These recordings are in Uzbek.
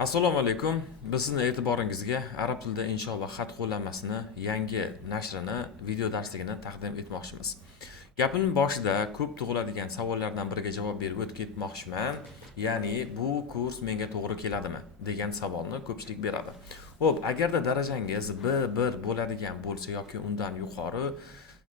Assalomu alaykum. Biz sizni e'tiboringizga arab tilida insho va xat qo'llanmasini yangi nashrini, video darsligini taqdim etmoqchimiz. Gapning boshida ko'p tug'iladigan savollardan biriga javob berib o'tib ketmoqchiman. Ya'ni bu kurs menga to'g'ri keladimi degan savolni ko'pchilik beradi. Xo'p, agarda darajangiz B1 bo'ladigan bo'lsa yoki undan yuqori,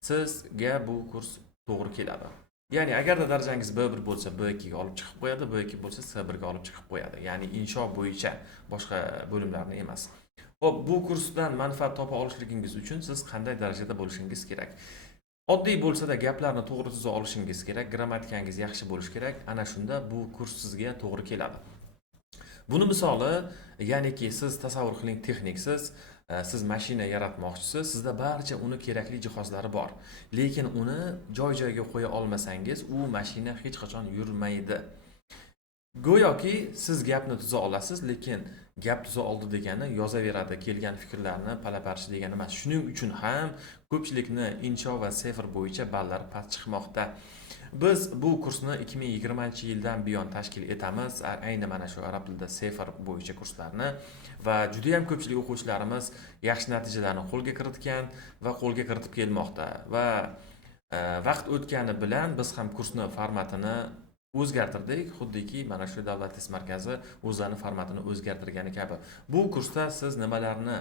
sizga bu kurs to'g'ri keladi. Ya'ni agarda darajangiz B1 bo'lsa B2 ga olib chiqib qo'yadi, B2 bo'lsa C1 ga olib chiqib qo'yadi. Ya'ni insho bo'yicha boshqa bo'limlarni emas. Xo'p, bu kursdan manfaat topa olishligingiz uchun siz qanday darajada bo'lishingiz kerak? Oddiy bo'lsa-da gaplarni to'g'ri tuza olishingiz kerak, grammatikangiz yaxshi bo'lishi kerak. Ana shunda bu kurs sizga to'g'ri keladi. Buni misoli, ya'niki siz tasavvur qiling, texniksiz, siz mashina yaratmoqchisiz, sizda barcha uni kerakli jihozlari bor. Lekin uni joy-joyiga qo'ya olmasangiz, u mashina hech qachon yurmaydi. Go'yoki siz gapni tuza olasiz, lekin gap tuza oldi degani yozaveradi, kelgan fikrlarni pala-partish degani emas. Shuning uchun ham ko'pchilikni insho va sefr bo'yicha ballari past chiqmoqda. Biz bu kursni 2020-yildan buyon tashkil etamiz. Ayni mana shu arab tilida sefr bo'yicha kurslarni va juda ham ko'pchilik o'quvchilarimiz yaxshi natijalarni qo'lga kiritgan va qo'lga kiritib kelmoqda. Va vaqt o'tgani bilan biz ham kursni formatini o'zgartirdik, xuddiki mana shu davlat test markazi o'zlarining formatini o'zgartirgani kabi. Bu kursda siz nimalarni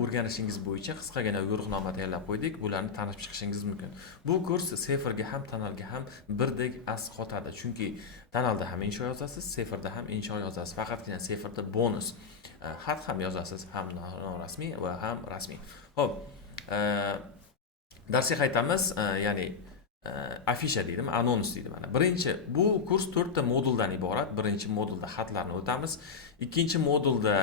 o'rganishingiz bo'yicha qisqagina yo'riqnoma tayyorlab qo'ydik. Bularni tanishib chiqishingiz mumkin. Bu kurs seferga ham, tonalga ham birdek as qotadi. Chunki tonalda ham insho yozasiz, seferda ham insho yozasiz. Faqatgina seferda bonus xat ham yozasiz, ham norasmiy va ham rasmiy. Xo'p, darsga qaytamiz, ya'ni afisha deydimi, anons deydi mana. Birinchi, bu kurs 4 ta moduldan iborat. Birinchi modulda xatlarni o'tamiz. Ikkinchi modulda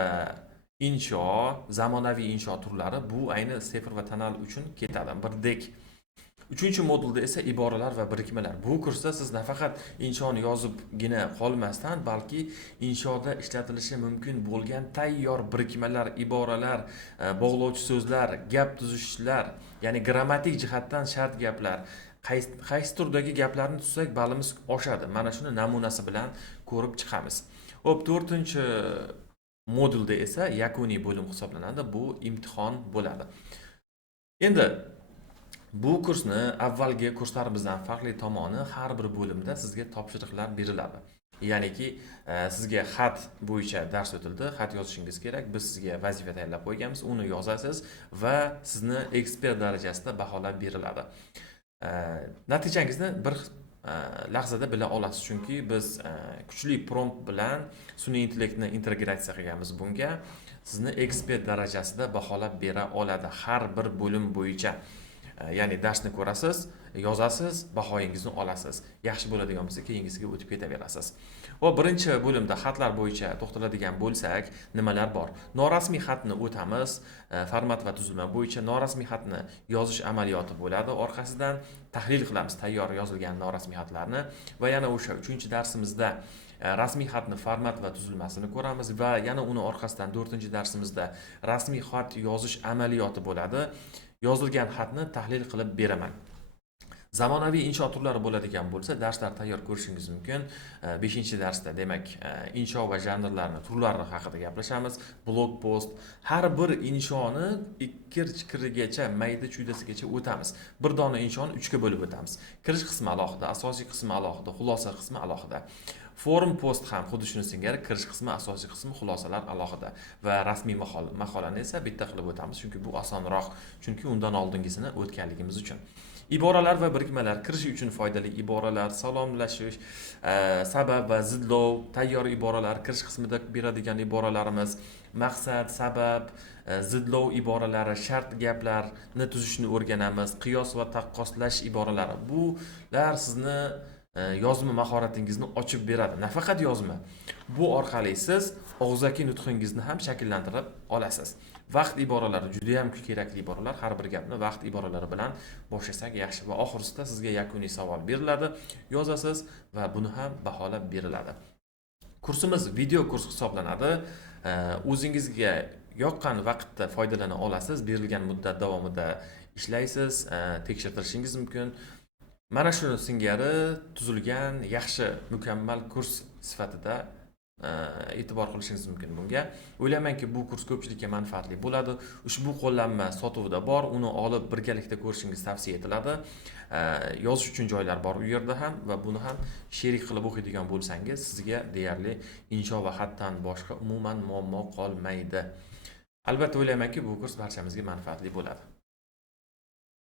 insho, zamonaviy insho turlari, bu ayni sefr va tonal uchun ketadi, birdek. Uchinchi modulda esa iboralar va birikmalar. Bu kursda siz nafaqat inshoni yozibgina qolmasdan, balki inshoda ishlatilishi mumkin bo'lgan tayyor birikmalar, iboralar, bog'lovchi so'zlar, gap tuzishlar, ya'ni grammatik jihatdan shart gaplar, qaysi turdagi gaplarni tuzsak ballimiz oshadi. Mana shuni namunasi bilan ko'rib chiqamiz. Xo'p, 4-chi modulda esa yakuniy bo'lim hisoblanadi. Bu imtihon bo'ladi. Endi bu kursni avvalgi kurslarimizdan farqli tomoni, har bir bo'limda sizga topshiriqlar beriladi. Ya'niki sizga xat bo'yicha dars o'tildi, xat yozishingiz kerak. Biz sizga vazifa tayyorlab qo'yganmiz, uni yozasiz va sizni ekspert darajasida baholab beriladi. Natijangizni bir lahzada bila olasiz, chunki biz kuchli prompt bilan sun'iy intellektni integratsiya qilganmiz bunga. Sizni ekspert darajasida baholab bera oladi har bir bo'lim bo'yicha. Ya'ni darsni ko'rasiz, yozasiz, bahoyingizni olasiz. Yaxshi bo'ladigan bo'lsa, keyingisiga o'tib ketaverasiz. Va birinchi bo'limda xatlar bo'yicha to'xtaladigan bo'lsak, nimalar bor? Norasmiy xatni o'tamiz. Format va tuzilma bo'yicha norasmiy xatni yozish amaliyoti bo'ladi. Orqasidan tahlil qilamiz tayyor yozilgan norasmiy xatlarni va yana o'sha 3-darsimizda rasmiy xatni format va tuzilmasini ko'ramiz va yana uni orqasidan 4-darsimizda rasmiy xat yozish amaliyoti bo'ladi. Yozilgan xatni tahlil qilib beraman. Zamonaviy insho turlari bo'ladigan bo'lsa, darslar tayyor ko'rishingiz mumkin. 5-darsda demak, insho va janrlarni turlari haqida gaplashamiz. Blog post, har bir inshoni ikir-chikirigacha, mayda-chuydasigacha o'tamiz. Bir dona inshoni 3 ga bo'lib o'tamiz. Kirish qismi alohida, asosiy qismi alohida, xulosa qismi alohida. Forum post ham xuddi shuni singari, kirish qismi, asosiy qismi, xulosalar alohida va rasmiy maqolani esa bitta qilib o'tamiz, chunki bu osonroq, chunki undan oldingisini o'tganligimiz uchun. Iboralar va birikmalar, kirish uchun foydali iboralar, salomlashish, sabab va zidlov, tayyor iboralar, kirish qismida beradigan iboralarimiz, maqsad, sabab, zidlov iboralari, shart gaplarni tuzishni o'rganamiz, qiyos va taqqoslash iboralari. Bular sizni yozma mahoratingizni ochib beradi. Nafaqat yozma, bu orqali siz og'zaki nutqingizni ham shakllantirib olasiz. Vaqt iboralari juda ham kerakli iboralar. Har bir gapni vaqt iboralari bilan boshlasak yaxshi va oxirisida sizga yakuniy savol beriladi, yozasiz va buni ham baholab beriladi. Kursimiz video kurs hisoblanadi. O'zingizga yoqqan vaqtda foydalana olasiz. Berilgan muddat davomida ishlaysiz, tekshirtirishingiz mumkin. Mana shuni singari tuzilgan yaxshi, mukammal kurs sifatida e'tibor qilishingiz mumkin bunga. O'ylaymanki, bu kurs ko'pchilikka manfaatli bo'ladi. Ushbu qo'llanma sotuvda bor, uni olib birgalikda ko'rishingiz tavsiya etiladi. Yozish uchun joylar bor u yerda ham va buni ham sherik qilib o'qiydigan bo'lsangiz, sizga deyarli insho va xatdan boshqa umuman muammo qolmaydi. Albatta o'ylaymanki, bu kurs barchamizga manfaatli bo'ladi.